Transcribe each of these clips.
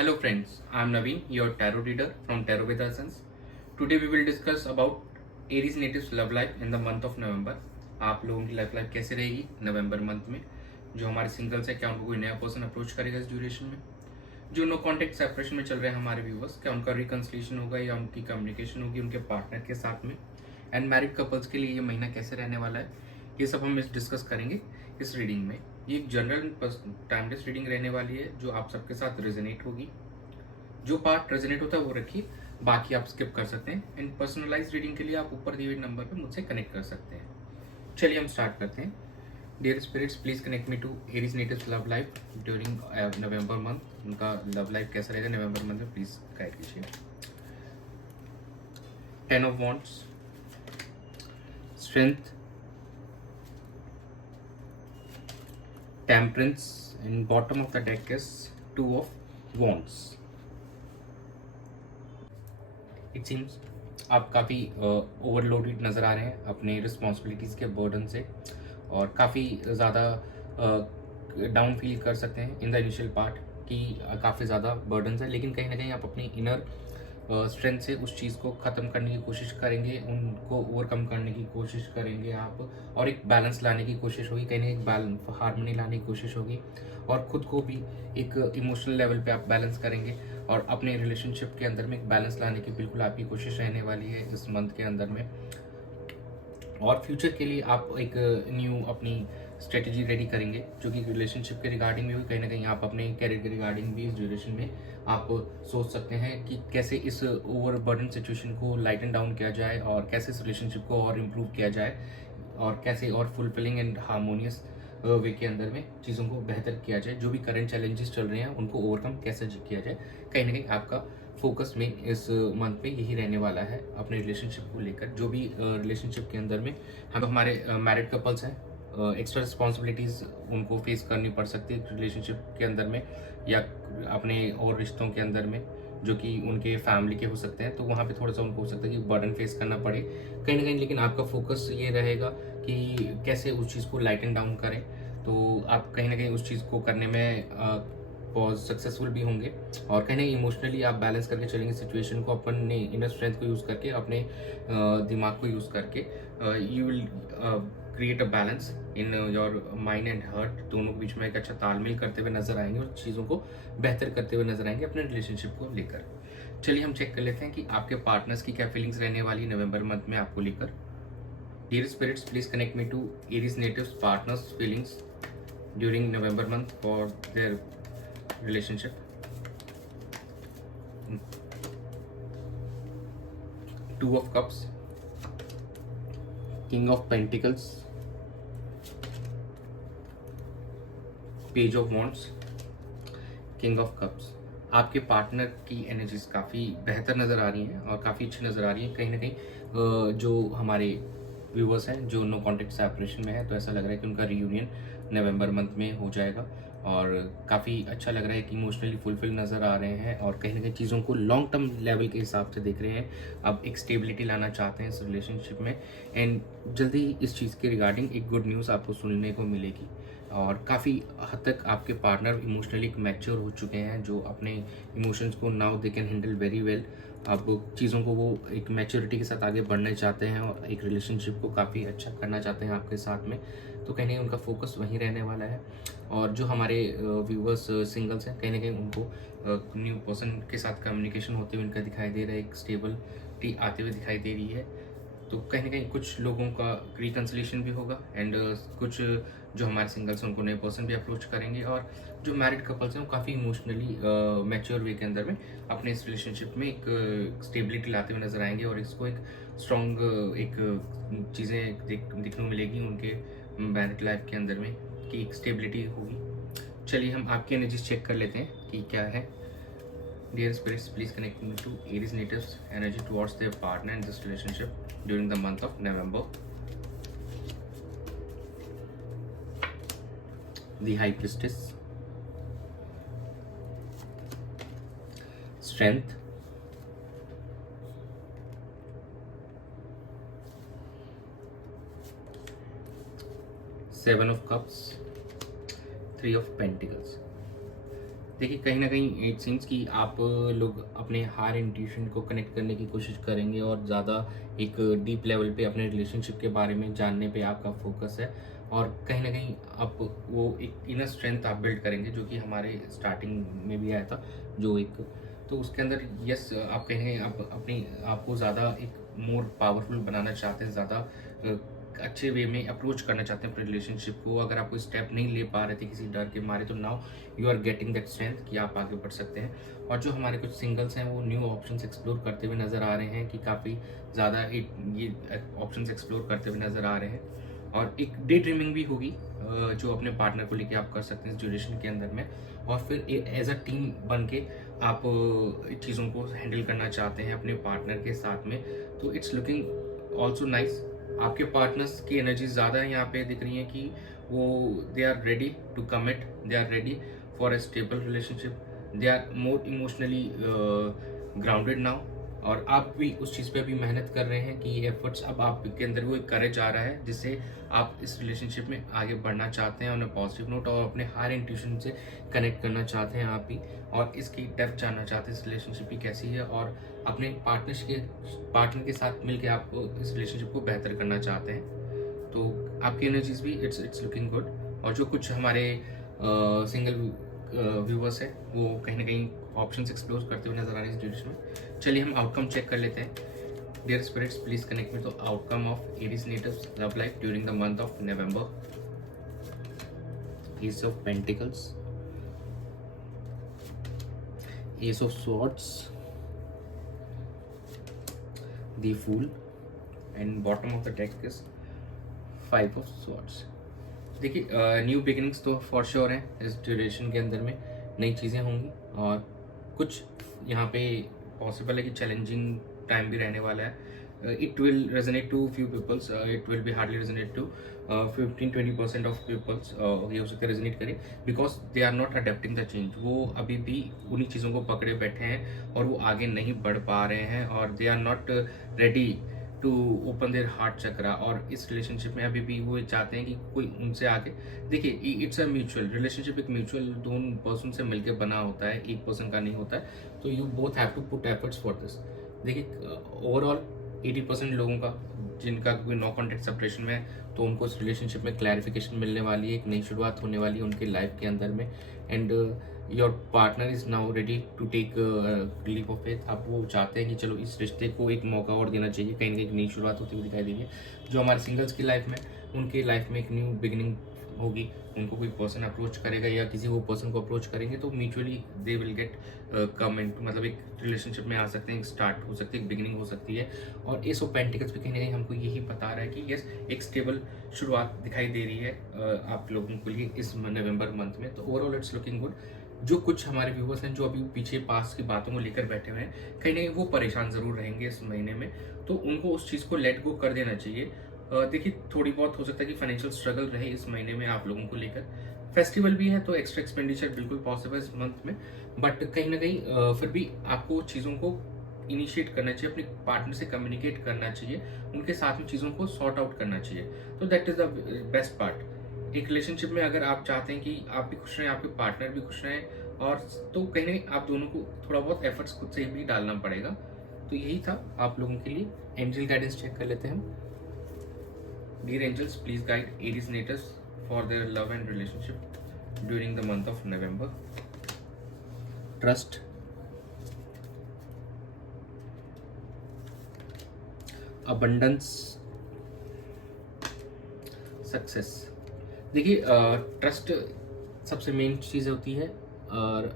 Hello friends, I am Naveen, your tarot reader from Tarot with Essence. Today we will discuss about Aries natives love life in the month of November. आप लोगों की love life कैसे रहेगी नवंबर month में? जो हमारे singles है, क्या उनको कोई नया पर्सन अप्रोच करेगा इस ड्यूरेशन में? जो नो कॉन्टेक्ट सेपरेशन में चल रहे हैं हमारे व्यूवर्स, क्या उनका रिकंसिलिएशन होगा या उनकी कम्युनिकेशन होगी उनके पार्टनर के साथ में? एंड मैरिड कपल्स के लिए ये महीना कैसे रहने वाला है, ये सब हम डिस्कस करेंगे इस रीडिंग में। ये एक जनरल टाइमलेस रीडिंग रहने वाली है जो आप सबके साथ रेजोनेट होगी। जो पार्ट रेजोनेट होता है वो रखिए, बाकी आप स्किप कर सकते हैं। एंड पर्सनलाइज रीडिंग के लिए आप ऊपर दिए हुए नंबर पर मुझसे कनेक्ट कर सकते हैं। चलिए हम स्टार्ट करते हैं। Dear spirits, please connect me to Aries natives love life during November month. उनका लव लाइफ कैसा रहेगा नवंबर मंथ में, प्लीज गाइड कीजिए। 10 of Wands, Strength, Temperance, and bottom of the deck is 2 of Wands. It seems आप काफ़ी overloaded नज़र आ रहे हैं अपने रिस्पॉन्सिबिलिटीज़ के बर्डन से, और काफ़ी ज़्यादा डाउन फील कर सकते हैं इन द इनिशियल पार्ट कि काफ़ी ज़्यादा बर्डन है, लेकिन कहीं ना कहीं आप अपनी इनर स्ट्रेंथ से उस चीज़ को ख़त्म करने की कोशिश करेंगे, उनको ओवरकम करने की कोशिश करेंगे आप, और एक बैलेंस लाने की कोशिश होगी, कहीं ना एक बैलेंस हार्मनी लाने की कोशिश होगी, और ख़ुद को भी एक इमोशनल लेवल पे आप बैलेंस करेंगे, और अपने रिलेशनशिप के अंदर में एक बैलेंस लाने की बिल्कुल आपकी कोशिश रहने वाली है इस मंथ के अंदर में। और फ्यूचर के लिए आप एक न्यू अपनी स्ट्रेटजी रेडी करेंगे जो कि रिलेशनशिप के रिगार्डिंग भी होगी, कहीं ना कहीं आप अपने कैरियर के रिगार्डिंग भी इस ड्यूरेशन में आप सोच सकते हैं कि कैसे इस ओवर बर्डन सिचुएशन को लाइटन डाउन किया जाए, और कैसे इस रिलेशनशिप को और इम्प्रूव किया जाए, और कैसे और फुलफिलिंग एंड हार्मोनियस वे के अंदर में चीज़ों को बेहतर किया जाए। जो भी करंट चैलेंजेस चल रहे हैं उनको ओवरकम कैसे किया जाए, कहीं ना कहीं आपका फोकस में इस मंथ में यही रहने वाला है अपने रिलेशनशिप को लेकर। जो भी रिलेशनशिप के अंदर में हम हमारे मैरिड कपल्स हैं, एक्स्ट्रा रिस्पॉन्सिबिलिटीज़ उनको फेस करनी पड़ सकती है रिलेशनशिप के अंदर में, या अपने और रिश्तों के अंदर में जो कि उनके फैमिली के हो सकते हैं, तो वहाँ पे थोड़ा सा उनको हो सकता है कि बर्डन फेस करना पड़े कहीं ना कहीं, लेकिन आपका फोकस ये रहेगा कि कैसे उस चीज़ को लाइटन डाउन करें। तो आप कहीं ना कहीं उस चीज़ को करने में बहुत सक्सेसफुल भी होंगे, और कहीं ना कहीं इमोशनली आप बैलेंस करके चलेंगे सिचुएशन को, अपने इनर स्ट्रेंथ को यूज़ करके, अपने दिमाग को यूज़ करके you will create a balance in your mind and heart. दोनों के बीच में एक अच्छा तालमेल करते हुए नजर आएंगे, और चीज़ों को बेहतर करते हुए नजर आएंगे अपने रिलेशनशिप को लेकर। चलिए हम चेक कर लेते हैं कि आपके पार्टनर्स की क्या फीलिंग्स रहने वाली नवंबर मंथ में आपको लेकर। Dear spirits, please connect me to Aries natives partners feelings during November month for their relationship. 2 of Cups, King of Pentacles, Page of Wands, King of Cups. आपके पार्टनर की energies काफ़ी बेहतर नज़र आ रही हैं और काफ़ी अच्छी नज़र आ रही हैं। कहीं ना कहीं जो हमारे व्यूवर्स हैं जो नो कॉन्टेक्ट सेपरेशन में है, तो ऐसा लग रहा है कि उनका रीयूनियन नवंबर मंथ में हो जाएगा, और काफ़ी अच्छा लग रहा है कि इमोशनली फुलफिल नज़र आ रहे हैं, और कहीं ना कहीं चीज़ों को लॉन्ग टर्म लेवल के हिसाब से देख रहे हैं। अब एक स्टेबिलिटी लाना चाहते हैं इस रिलेशनशिप में, एंड जल्दी ही इस चीज़ के रिगार्डिंग एक गुड न्यूज़ आपको सुनने को मिलेगी। और काफ़ी हद तक आपके पार्टनर इमोशनली मैच्योर हो चुके हैं, जो अपने इमोशंस को now they can handle very well. अब चीज़ों को वो एक मैच्योरिटी के साथ आगे बढ़ना चाहते हैं, और एक रिलेशनशिप को काफ़ी अच्छा करना चाहते हैं आपके साथ में, तो कहीं ना कहीं उनका फोकस वहीं रहने वाला है। और जो हमारे व्यूवर्स सिंगल्स हैं, कहीं ना कहीं उनको न्यू पर्सन के साथ कम्युनिकेशन होते हुए उनका दिखाई दे रहा है, एक स्टेबिलिटी आते हुए दिखाई दे रही है। तो कहीं ना कहीं कुछ लोगों का रिकन्सिलेशन भी होगा, एंड कुछ जो हमारे सिंगल्स हैं उनको नए पर्सन भी अप्रोच करेंगे, और जो मैरिड कपल्स हैं वो काफ़ी इमोशनली मैच्योर वे के अंदर में अपने इस रिलेशनशिप में एक स्टेबिलिटी लाते हुए नजर आएंगे, और इसको एक स्ट्रॉन्ग एक चीज़ें दिखने को मिलेगी उनके मैरिड लाइफ के अंदर में, कि एक स्टेबिलिटी होगी। चलिए हम आपकी एनर्जीज चेक कर लेते हैं कि क्या है। Dear spirits, please connect me to Aries natives' energy towards their partner in this relationship during the month of November. The High Priestess, Strength, Seven of Cups, Three of Pentacles. देखिए कहीं ना कहीं इट सीम्स कि आप लोग अपने higher intuition को connect करने की कोशिश करेंगे और ज़्यादा एक डीप लेवल पे अपने रिलेशनशिप के बारे में जानने पे आपका फोकस है, और कहीं ना कहीं आप वो एक इनर स्ट्रेंथ आप बिल्ड करेंगे जो कि हमारे स्टार्टिंग में भी आया था, जो एक तो उसके अंदर यस आप कहेंगे आप अपनी आपको ज़्यादा एक मोर पावरफुल बनाना चाहते हैं, ज़्यादा अच्छे वे में अप्रोच करना चाहते हैं अपने रिलेशनशिप को। अगर आप कोई स्टेप नहीं ले पा रहे थे किसी डर के मारे, तो now you are getting that strength कि आप आगे बढ़ सकते हैं। और जो हमारे कुछ सिंगल्स हैं वो न्यू ऑप्शंस एक्सप्लोर करते हुए नज़र आ रहे हैं कि काफ़ी ज़्यादा ये ऑप्शंस एक्सप्लोर करते हुए नज़र आ रहे हैं। और एक डे ड्रीमिंग भी होगी जो अपने पार्टनर को लेके आप कर सकते हैं इस ड्यूरेशन के अंदर में, और फिर एज अ टीम बन के आप चीज़ों को हैंडल करना चाहते हैं अपने पार्टनर के साथ में। तो इट्स लुकिंग ऑल्सो नाइस। आपके पार्टनर्स की एनर्जी ज़्यादा है यहाँ पे दिख रही है कि वो they are ready to commit, they are ready for a stable relationship, they are more emotionally grounded now. और आप भी उस चीज़ पे अभी मेहनत कर रहे हैं कि ये एफर्ट्स अब आपके अंदर वो एक करेज आ रहा है जिससे आप इस रिलेशनशिप में आगे बढ़ना चाहते हैं ऑन अ पॉजिटिव नोट, और अपने हायर इंट्यूशन से कनेक्ट करना चाहते हैं आप भी, और इसकी डेप्थ जानना चाहते हैं इस रिलेशनशिप की कैसी है, और अपने पार्टनर के साथ मिलकर आप इस रिलेशनशिप को बेहतर करना चाहते हैं। तो आपकी एनर्जीज भी इट्स लुकिंग गुड। और जो कुछ हमारे सिंगल व्यूवर्स है वो कहीं ना कहीं ऑप्शंस एक्सप्लोर करते हुए नजर आ रहे हैं इस ड्यूरेशन में। चलिए हम आउटकम चेक कर लेते हैं। Dear spirits, please connect with the outcome of Aries natives love life during the month of November. Ace of pentacles, ace of swords, the fool, and bottom of the deck is 5 of swords. देखिए new beginnings तो for sure हैं इस duration के अंदर में, नई चीज़ें होंगी, और कुछ यहाँ पे पॉसिबल है कि चैलेंजिंग टाइम भी रहने वाला है। It will resonate to few peoples, it will be hardly resonate to 15-20% of peoples, ये हो सकता है रेजोनेट करें, because they are not adapting the change. वो अभी भी उन्हीं चीज़ों को पकड़े बैठे हैं और वो आगे नहीं बढ़ पा रहे हैं, और they are not ready to open their heart chakra. और इस रिलेशनशिप में अभी भी वो चाहते हैं कि कोई उनसे आगे, देखिए इट्स अ म्यूचुअल रिलेशनशिप, एक म्यूचुअल दोनों पर्सन से मिलकर बना होता है, एक पर्सन का नहीं होता है। तो you both have to put efforts for this. देखिए ओवरऑल 80% लोगों का जिनका कोई नो कॉन्टेक्ट सेपरेशन में है, तो उनको इस रिलेशनशिप में क्लैरिफिकेशन मिलने वाली है, एक नई शुरुआत होने वाली है उनके लाइफ के अंदर में, and your partner is now ready to take leap of faith. आप वो चाहते हैं कि चलो इस रिश्ते को एक मौका और देना चाहिए, कहीं ना कहीं एक नई शुरुआत होती हुई दिखाई दे रही है। जो हमारे सिंगल्स की लाइफ में, उनके लाइफ में एक न्यू बिगिनिंग होगी, उनको कोई पर्सन अप्रोच करेगा या किसी वो पर्सन को अप्रोच करेंगे, तो mutually they will get comment, मतलब एक रिलेशनशिप में आ सकते हैं, एक स्टार्ट हो सकती है, एक बिगिनिंग हो सकती है। और एस ऑफ पेंटिकल्स भी कहीं ना कहीं हमको यही बता रहा है कि यस एक स्टेबल शुरुआत दिखाई दे रही है आप लोगों के लिए इस नवंबर मंथ में। तो ओवरऑल इट्स लुकिंग गुड। जो कुछ हमारे व्यूवर्स हैं जो अभी पीछे पास की बातों को लेकर बैठे हुए हैं, कहीं ना कहीं वो परेशान ज़रूर रहेंगे इस महीने में, तो उनको उस चीज़ को लेट गो कर देना चाहिए। देखिए थोड़ी बहुत हो सकता है कि फाइनेंशियल स्ट्रगल रहे इस महीने में आप लोगों को लेकर, फेस्टिवल भी है तो एक्स्ट्रा एक्सपेंडिचर बिल्कुल पॉसिबल इस मंथ में, बट कहीं ना कहीं फिर भी आपको चीज़ों को इनिशिएट करना चाहिए, अपने पार्टनर से कम्युनिकेट करना चाहिए, उनके साथ में चीज़ों को सॉर्ट आउट करना चाहिए। तो that is the best part. एक रिलेशनशिप में अगर आप चाहते हैं कि आप भी खुश रहें, आपके पार्टनर भी खुश रहें, और तो कहीं ना कहीं आप दोनों को थोड़ा बहुत एफर्ट्स खुद से भी डालना पड़ेगा। तो यही था आप लोगों के लिए। एंजल गाइडेंस चेक कर लेते हैं हम। Dear angels, please guide Aries natives for their love and relationship during the month of November. Trust, abundance, success. देखिए ट्रस्ट सबसे मेन चीज़ होती है, और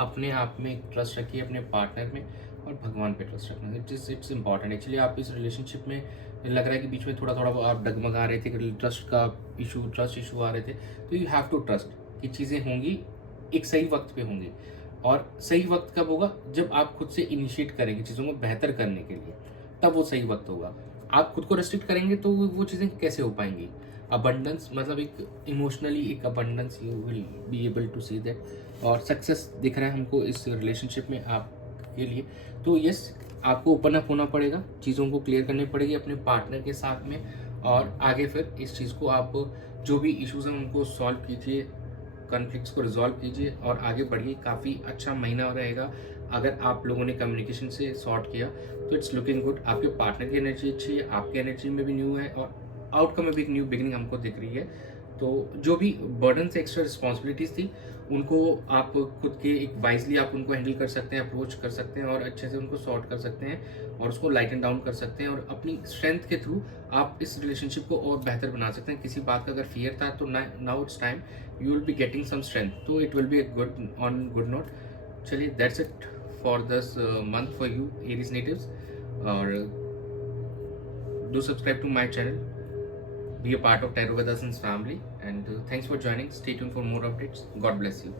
अपने आप में ट्रस्ट रखिए, अपने पार्टनर में, और भगवान पे ट्रस्ट रखना इट्स इम्पॉर्टेंट। एक्चुअली आप इस रिलेशनशिप में लग रहा है कि बीच में थोड़ा थोड़ा आप डगमगा रहे थे, ट्रस्ट इशू आ रहे थे, तो यू हैव टू ट्रस्ट कि चीज़ें होंगी, एक सही वक्त पे होंगी। और सही वक्त कब होगा? जब आप खुद से इनिशिएट करेंगे चीज़ों को बेहतर करने के लिए, तब वो सही वक्त होगा। आप खुद को रेस्ट्रिक्ट करेंगे तो वो चीज़ें कैसे हो पाएंगी? अबंडेंस मतलब एक इमोशनली एक abundance you will be able to see that. और सक्सेस दिख रहा है हमको इस रिलेशनशिप में आपके लिए। तो यस आपको ओपन अप होना पड़ेगा, चीज़ों को क्लियर करनी पड़ेगी अपने पार्टनर के साथ में, और आगे फिर इस चीज़ को आप जो भी इश्यूज हैं उनको सॉल्व कीजिए कॉन्फ्लिक्ट्स को रिजॉल्व कीजिए और आगे बढ़िए। काफ़ी अच्छा महीना रहेगा अगर आप लोगों ने कम्युनिकेशन से सॉर्ट किया तो इट्स लुकिंग गुड। आपके पार्टनर की एनर्जी अच्छी है, आपकी एनर्जी में भी न्यू है और आउटकम में भी एक न्यू बिगिनिंग हमको दिख रही है। तो जो भी बर्डन से एक्स्ट्रा रिस्पॉन्सिबिलिटीज़ थी उनको आप खुद के एक वाइजली आप उनको हैंडल कर सकते हैं, अप्रोच कर सकते हैं और अच्छे से उनको सॉर्ट कर सकते हैं और उसको लाइटन डाउन कर सकते हैं और अपनी स्ट्रेंथ के थ्रू आप इस रिलेशनशिप को और बेहतर बना सकते हैं। किसी बात का अगर फियर था तो now it's time you will be getting some strength, तो it will be a good note. चलिए, that's it for this month for you Aries natives, और do subscribe to my channel, be a part of Tarot with Us family, and thanks for joining. Stay tuned for more updates. God bless you.